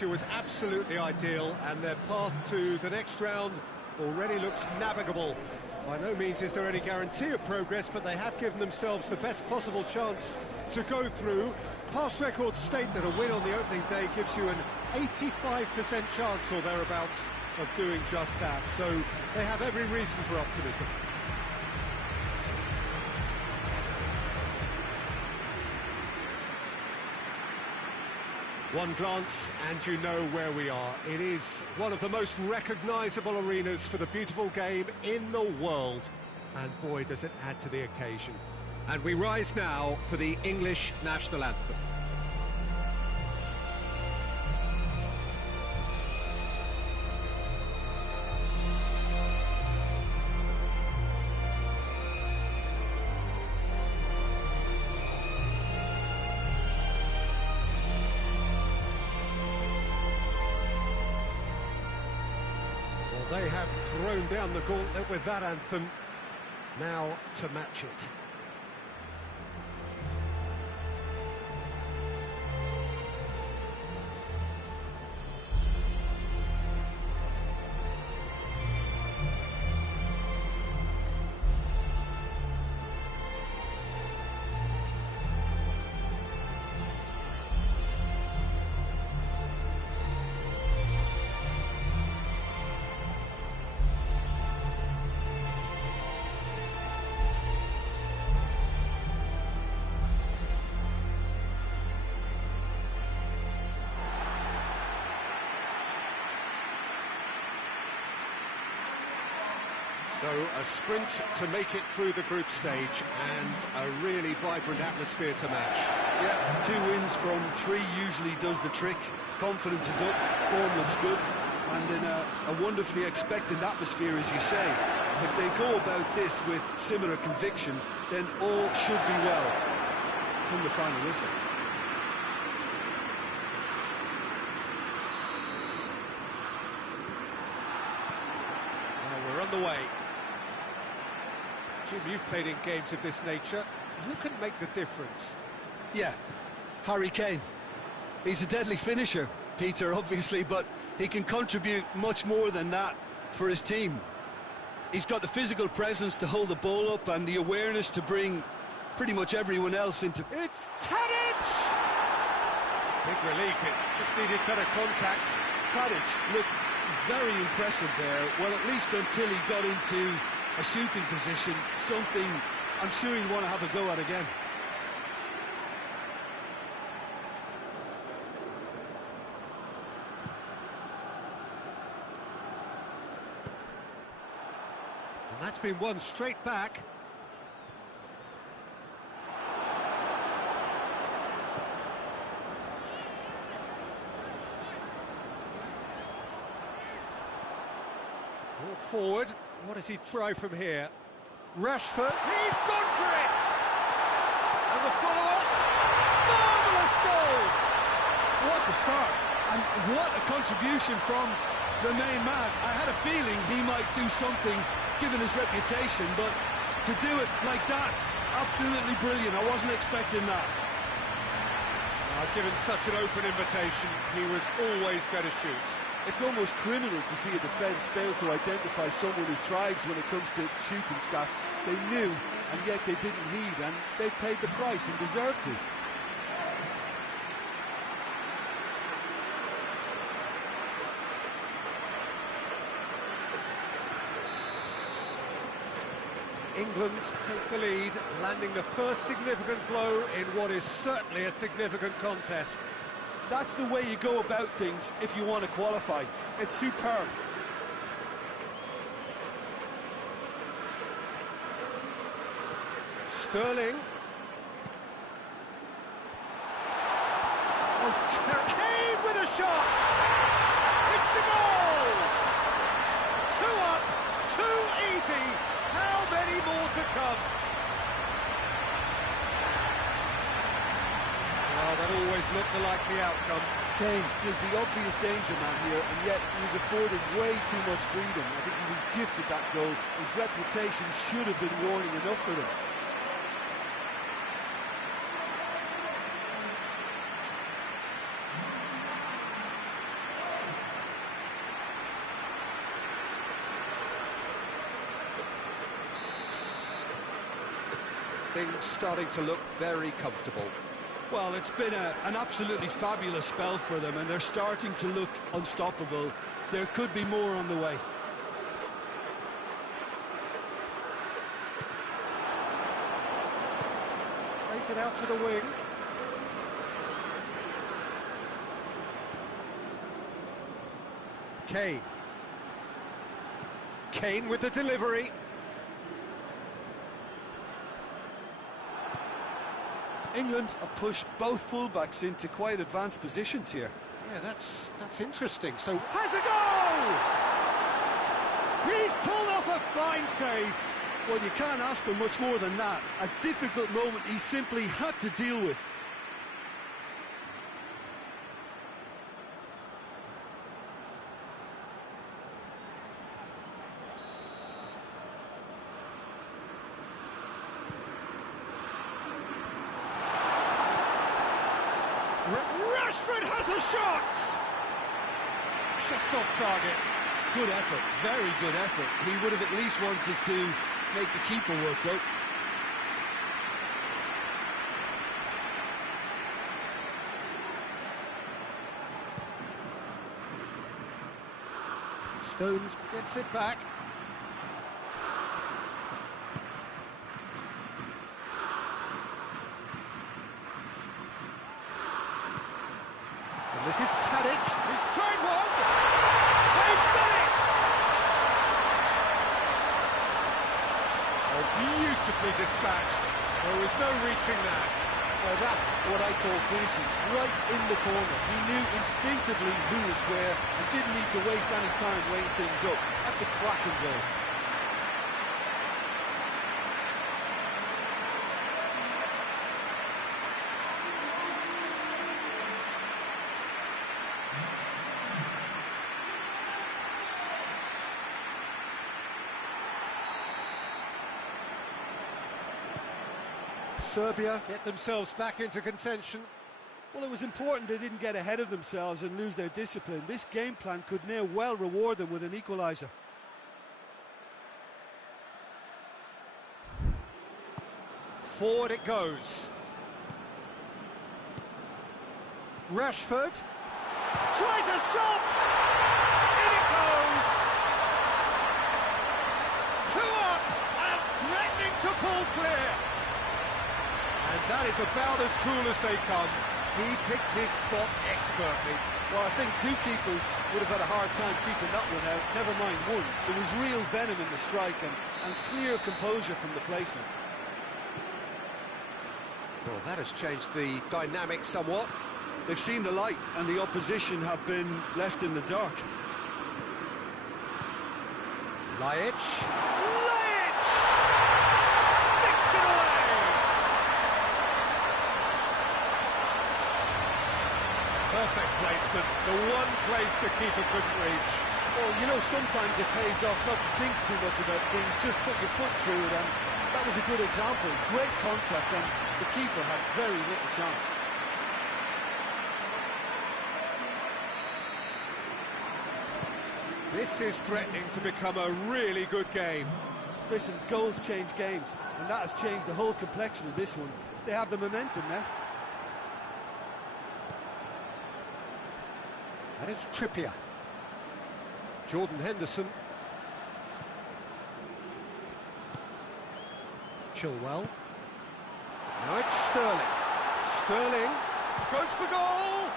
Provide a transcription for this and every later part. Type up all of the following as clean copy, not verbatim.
It was absolutely ideal, and their path to the next round already looks navigable. By no means is there any guarantee of progress, but they have given themselves the best possible chance to go through. Past records state that a win on the opening day gives you an 85% chance or thereabouts of doing just that, so they have every reason for optimism. One glance and you know where we are. It is one of the most recognisable arenas for the beautiful game in the world. And boy, does it add to the occasion. And we rise now for the English national anthem. They have thrown down the gauntlet with that anthem. Now to match it. So a sprint to make it through the group stage and a really vibrant atmosphere to match. Yeah, 2 wins from 3 usually does the trick. Confidence is up, form looks good, and in a wonderfully expectant atmosphere, as you say. If they go about this with similar conviction, then all should be well. Come the final whistle. Well, we're on the way. Jim, you've played in games of this nature. Who can make the difference? Yeah, Harry Kane. He's a deadly finisher, Peter, obviously, but he can contribute much more than that for his team. He's got the physical presence to hold the ball up and the awareness to bring pretty much everyone else into... It's Tadic! Big relief, it just needed better contact. Tadic looked very impressive there, well, at least until he got into a shooting position, something I'm sure he'll want to have a go at again. And that's been won straight back. Brought forward. What does he try from here? Rashford, he's gone for it! And the follow-up, marvellous goal! What a start, and what a contribution from the main man. I had a feeling he might do something, given his reputation, but to do it like that, absolutely brilliant. I wasn't expecting that. Given such an open invitation, he was always going to shoot. It's almost criminal to see a defence fail to identify someone who thrives when it comes to shooting stats. They knew, and yet they didn't heed, and they've paid the price and deserve to. England take the lead, landing the first significant blow in what is certainly a significant contest. That's the way you go about things if you want to qualify. It's superb. Sterling. Oh, Kane with a shot! It's a goal! 2 up, 2 easy. How many more to come? Well, that always looked the likely outcome. Kane is the obvious danger man here, and yet he was afforded way too much freedom. I think he was gifted that goal. His reputation should have been warning enough for them. Things starting to look very comfortable. Well, it's been an absolutely fabulous spell for them, and they're starting to look unstoppable. There could be more on the way. Plays it out to the wing. Kane with the delivery. England have pushed both fullbacks into quite advanced positions here. Yeah, that's interesting. So has a goal! He's pulled off a fine save. Well, you can't ask for much more than that. A difficult moment he simply had to deal with. Rashford has a shot! Just off target. Good effort, very good effort. He would have at least wanted to make the keeper work, though. Stones gets it back. And this is Tadic, who's tried one! They've done it! Oh, beautifully dispatched. There was no reaching that. Well, that's what I call finishing, right in the corner. He knew instinctively who was where and didn't need to waste any time weighing things up. That's a cracking goal. Serbia get themselves back into contention. Well, it was important they didn't get ahead of themselves and lose their discipline. This game plan could now well reward them with an equaliser. Forward it goes. Rashford tries a shot! In it goes! 2 up and threatening to pull clear. And that is about as cool as they come. He picked his spot expertly. Well, I think two keepers would have had a hard time keeping that one out, never mind one. There was real venom in the strike and clear composure from the placement. Well, that has changed the dynamic somewhat. They've seen the light and the opposition have been left in the dark. Laic! Sticks it away! Perfect placement, the one place the keeper couldn't reach. Well, you know, sometimes it pays off not to think too much about things, just put your foot through it, and that was a good example. Great contact, and the keeper had very little chance. This is threatening to become a really good game. Listen, goals change games, and that has changed the whole complexion of this one. They have the momentum now. And it's Trippier. Jordan Henderson. Chilwell. Now it's Sterling. Sterling goes for goal!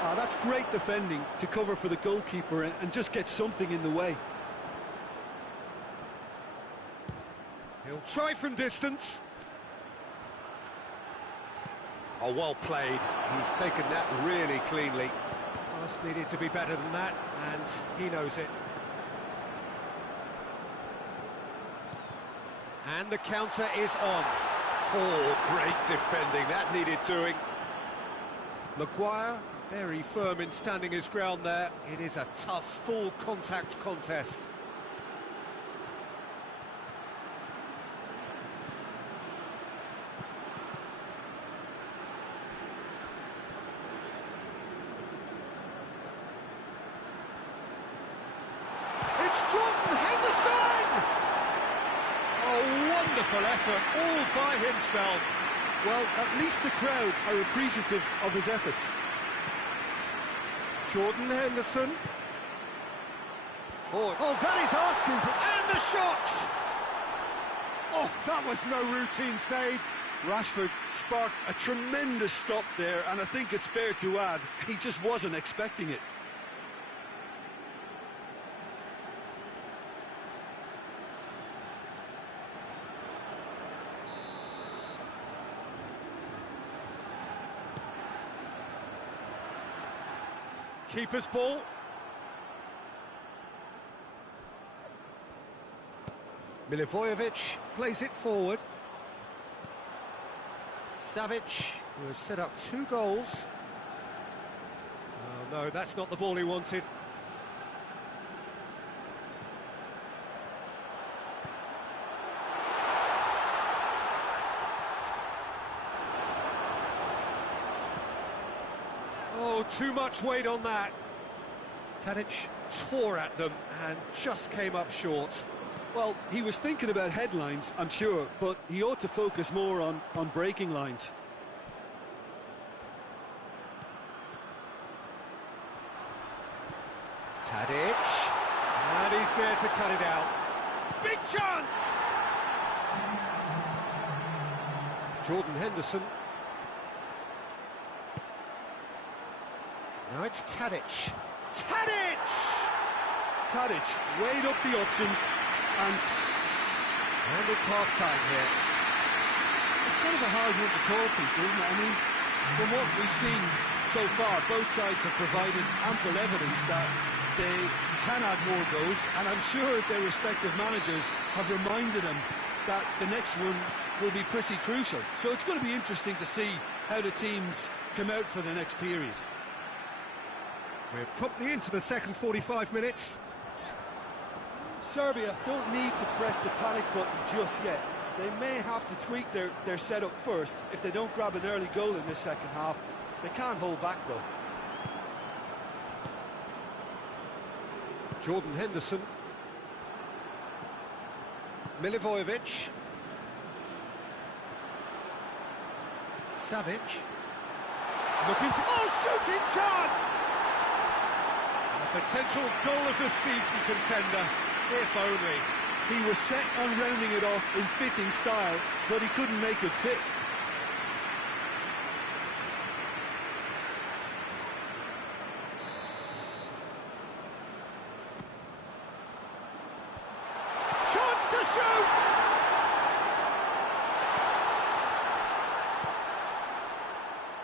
Ah, that's great defending to cover for the goalkeeper and just get something in the way. He'll try from distance. Oh, well played. He's taken that really cleanly. Pass needed to be better than that, and he knows it. And the counter is on. Oh, great defending. That needed doing. Maguire, very firm in standing his ground there. It is a tough, full contact contest. It's Jordan Henderson! wonderful effort, all by himself. Well, at least the crowd are appreciative of his efforts. Jordan Henderson. Oh, that is asking for... And the shot! Oh, that was no routine save. Rashford sparked a tremendous stop there, and I think it's fair to add, he just wasn't expecting it. Keeper's ball. Milivojevic plays it forward. Savic, who has set up 2 goals. Oh no, that's not the ball he wanted. Oh, too much weight on that. Tadic tore at them and just came up short. Well, he was thinking about headlines, I'm sure, but he ought to focus more on breaking lines. Tadic, and he's there to cut it out. Big chance! Jordan Henderson. Now it's Tadic. Tadic! Tadic weighed up the options, and it's half-time here. It's kind of a hard one to call, Peter, isn't it? I mean, from what we've seen so far, both sides have provided ample evidence that they can add more goals, and I'm sure their respective managers have reminded them that the next one will be pretty crucial. So it's going to be interesting to see how the teams come out for the next period. We're promptly into the second 45 minutes. Serbia don't need to press the panic button just yet. They may have to tweak their setup first. If they don't grab an early goal in this second half, they can't hold back though. Jordan Henderson. Milivojevic. Savic. Looking to... Oh, shooting chance! A potential goal of the season contender. If only. He was set on rounding it off in fitting style, but he couldn't make it fit. Chance to shoot!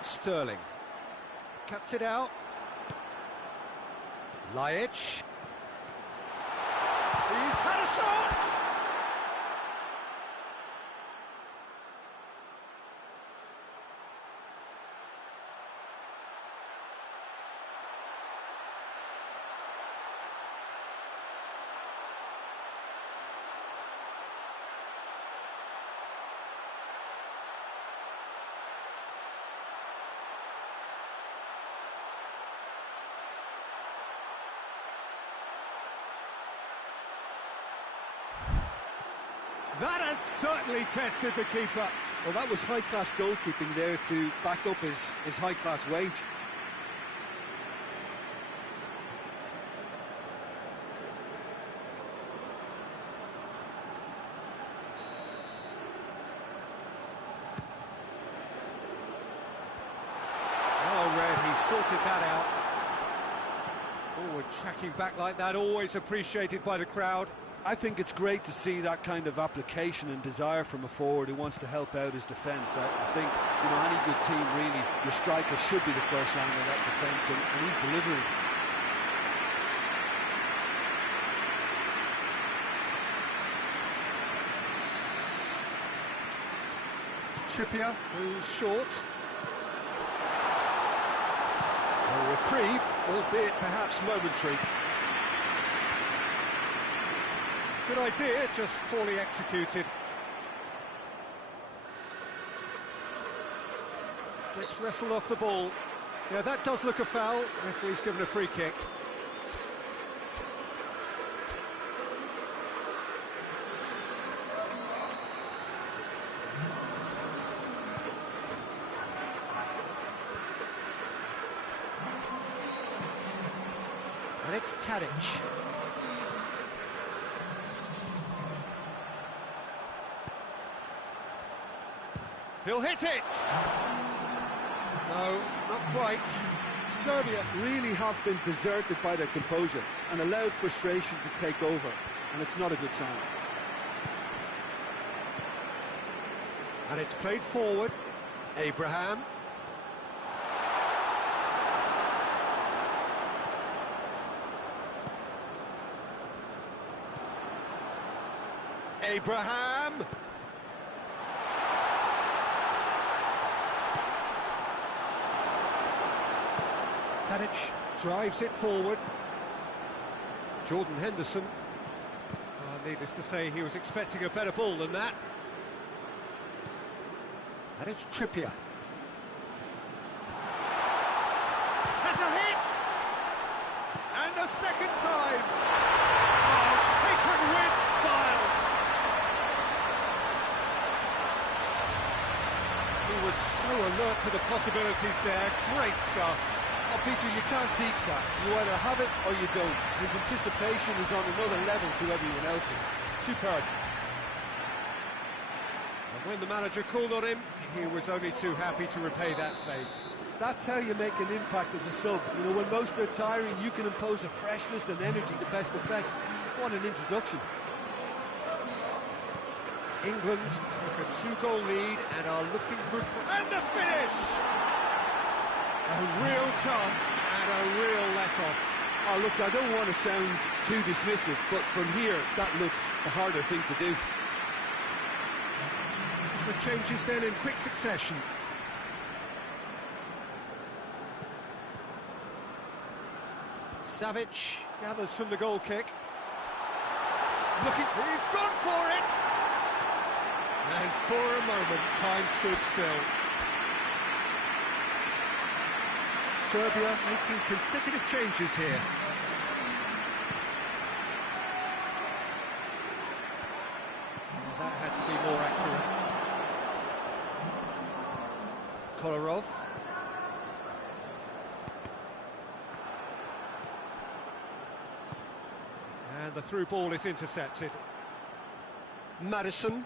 Sterling. Cuts it out. Lajic. He's had a shot! That has certainly tested the keeper. Well, that was high-class goalkeeping there to back up his high-class wage. Oh, Red, he sorted that out. Forward tracking back like that, always appreciated by the crowd. I think it's great to see that kind of application and desire from a forward who wants to help out his defence. I think, you know, any good team, really, your striker should be the first line of that defence, and he's delivering. Trippier, who's short. A reprieve, albeit perhaps momentary. Good idea, just poorly executed. Gets wrestled off the ball. Yeah, that does look a foul. Referee's given a free kick. And it's Tadic. He'll hit it! No, not quite. Serbia really have been deserted by their composure and allowed frustration to take over, and it's not a good sign. And it's played forward. Abraham. Abraham! Tadic drives it forward. Jordan Henderson. Needless to say, he was expecting a better ball than that. And it's Trippier. Has a hit! And a second time! Oh, taken with style! He was so alert to the possibilities there. Great stuff. Oh, Peter, you can't teach that. You either have it or you don't. His anticipation is on another level to everyone else's. Superb. And when the manager called on him, he was only too happy to repay that fate. That's how you make an impact as a sub. You know, when most are tiring, you can impose a freshness and energy to best effect. What an introduction. England took a 2-goal lead and are looking good for... And the finish! A real chance and a real let-off. Oh, look, I don't want to sound too dismissive, but from here, that looks the harder thing to do. The changes then in quick succession. Savic gathers from the goal kick. He's gone for it! And for a moment, time stood still. Serbia making consecutive changes here. Oh, that had to be more accurate. Kolarov. And the through ball is intercepted. Maddison.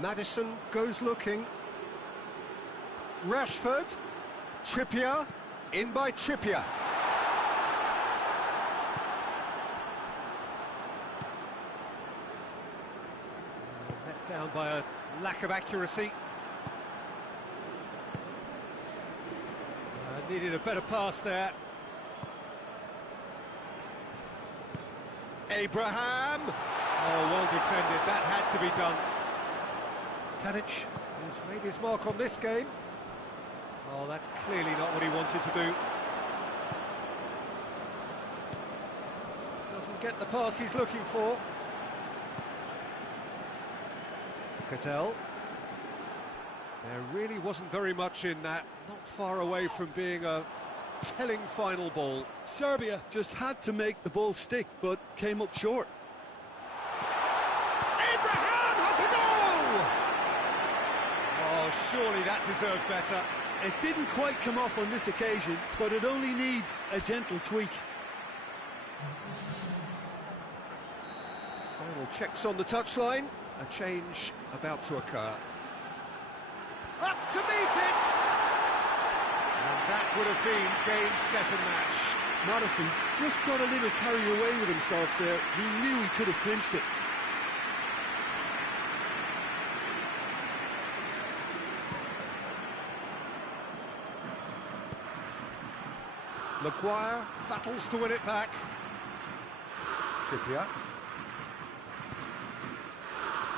Maddison goes looking. Rashford. Trippier. In by Trippier. Let down by a lack of accuracy. Needed a better pass there. Abraham! Oh, well defended. That had to be done. Tadic has made his mark on this game. Oh, that's clearly not what he wanted to do. Doesn't get the pass he's looking for. Cattell. There really wasn't very much in that. Not far away from being a telling final ball. Serbia just had to make the ball stick, but came up short. Abraham has a goal! Oh, surely that deserved better. It didn't quite come off on this occasion, but it only needs a gentle tweak. Final checks on the touchline. A change about to occur. Up to meet it! And that would have been game, set and match. Maddison just got a little carried away with himself there. He knew he could have clinched it. Maguire battles to win it back. Trippier.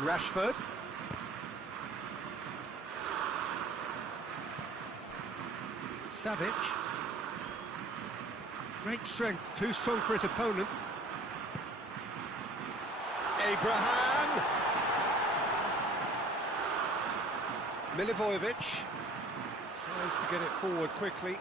Rashford. Savic. Great strength, too strong for his opponent. Abraham. Milivojevic tries to get it forward quickly.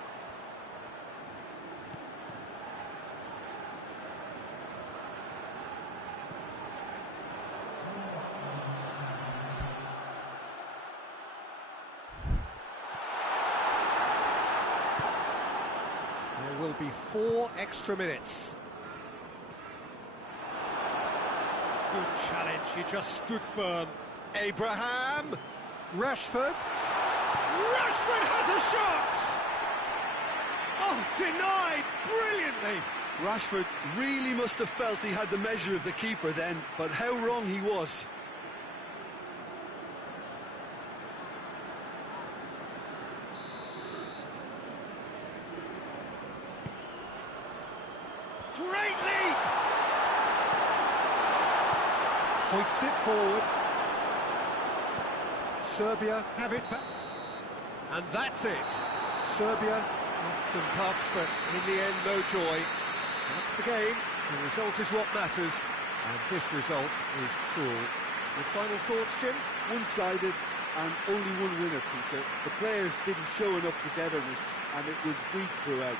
could be 4 extra minutes. Good challenge, he just stood firm. Abraham, Rashford. Rashford has a shot! Oh, denied brilliantly. Rashford really must have felt he had the measure of the keeper then, but how wrong he was. Great leap! Hoists it forward. Serbia have it back. And that's it. Serbia puffed and puffed, but in the end, no joy. That's the game. The result is what matters. And this result is cruel. Your final thoughts, Jim? One-sided and only one winner, Peter. The players didn't show enough togetherness, and it was weak throughout.